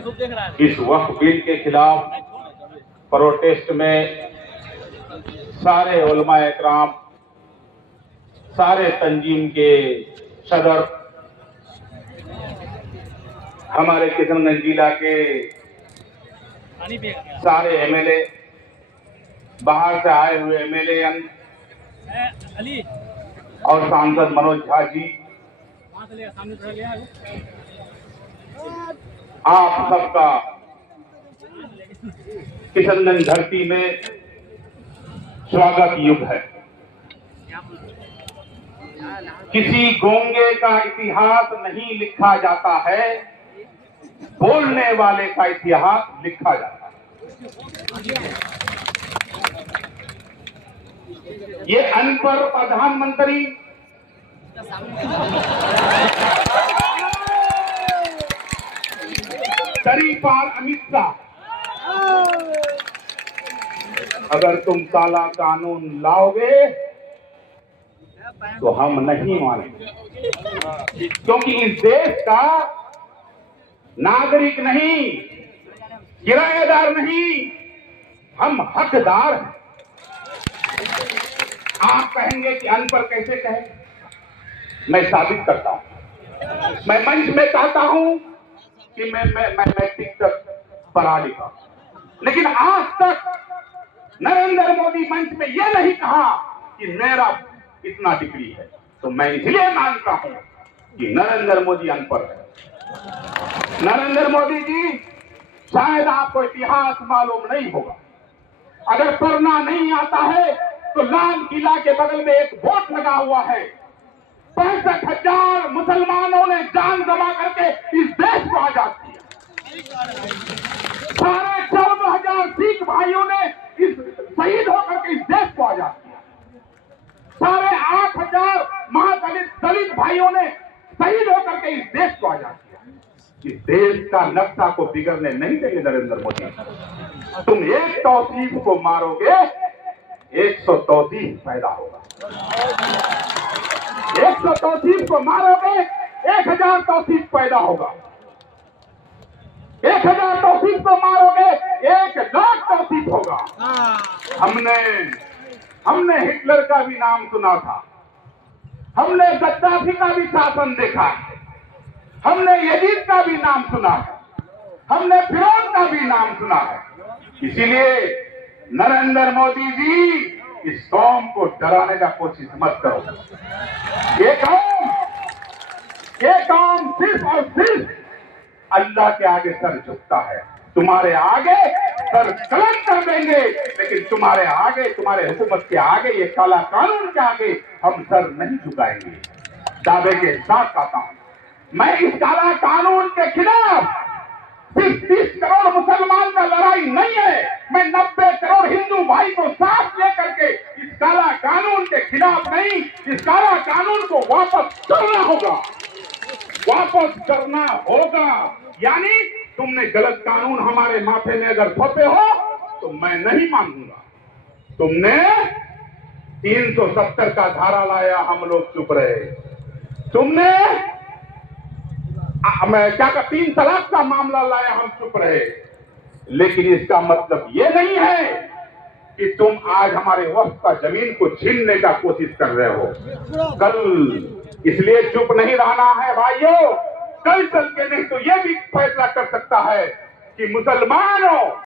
इस वक्फ बिल के खिलाफ प्रोटेस्ट में सारे उलमा इकराम, सारे तंजीम के सदर, हमारे किशनगंज जिला के सारे एमएलए, बाहर से आए हुए एमएलए और सांसद मनोज झा जी, आप सबका किशनगंज धरती में स्वागत युग है। किसी गोंगे का इतिहास नहीं लिखा जाता है, बोलने वाले का इतिहास लिखा जाता है। ये अनपढ़ प्रधानमंत्री शरीफाल अमित शाह, अगर तुम काला कानून लाओगे तो हम नहीं मानेंगे, क्योंकि इस देश का नागरिक नहीं, किराएदार नहीं, हम हकदार हैं। आप कहेंगे कि अनपढ़ कैसे कहें? मैं साबित करता हूं। मैं मंच में कहता हूं कि मैं टिकटॉक पढ़ा लिखा, लेकिन आज तक नरेंद्र मोदी मंच में यह नहीं कहा कि मेरा इतना डिग्री है। तो मैं इसलिए मानता हूं कि नरेंद्र मोदी अनपढ़ है। नरेंद्र मोदी जी, शायद आपको इतिहास मालूम नहीं होगा, अगर पढ़ना नहीं आता है तो लाल किला के बगल में एक बोर्ड लगा हुआ है। 65,000 मुसलमानों ने जान गंवा करके इस देश को आजाद किया। 14,500 सिख भाइयों ने इस शहीद होकर के इस देश को आजाद किया। 8,500 दलित भाइयों ने शहीद होकर के इस देश को आजाद किया। इस देश का नक्शा को बिगड़ने नहीं देंगे नरेंद्र मोदी। तुम एक तौसीफ को मारोगे, 100 तौसीफ पैदा होगा। 100 तौसीफ को मारोगे, 1000 तौसीफ पैदा होगा। 1000 तौसीफ को मारोगे, 1,00,000 तौसीफ होगा। हमने हिटलर का भी नाम सुना था, हमने गद्दाफी का भी शासन देखा है, हमने यजीद का भी नाम सुना है, हमने फिरौन का भी नाम सुना है। इसीलिए नरेंद्र मोदी जी, इस कौम को डराने का कोशिश मत करो। ये कौम सिर्फ और सिर्फ अल्लाह के आगे सर झुकता है। तुम्हारे आगे सर कलम कर देंगे, लेकिन तुम्हारे आगे, तुम्हारे हुकूमत के आगे, ये काला कानून के आगे हम सर नहीं झुकाएंगे। दावे के साथ कहता हूं, मैं इस काला कानून के खिलाफ सिर्फ 30 करोड़ मुसलमान का लड़ाई नहीं है, मैं 90 करोड़ हिंदू भाई को साथ लेकर के इस काला कानून के खिलाफ नहीं, इस काला कानून को वापस करना होगा, वापस करना होगा। यानी तुमने गलत कानून हमारे माथे में अगर थोपे हो तो मैं नहीं मानूंगा। तुमने 370 का धारा लाया, हम लोग चुप रहे। तुमने मैं क्या का 3 तलाक का मामला लाया, हम चुप रहे। लेकिन इसका मतलब ये नहीं है कि तुम आज हमारे वक्त का जमीन को छीनने का कोशिश कर रहे हो। कल इसलिए चुप नहीं रहना है भाइयों, कल चल के नहीं तो ये भी फैसला कर सकता है कि मुसलमानों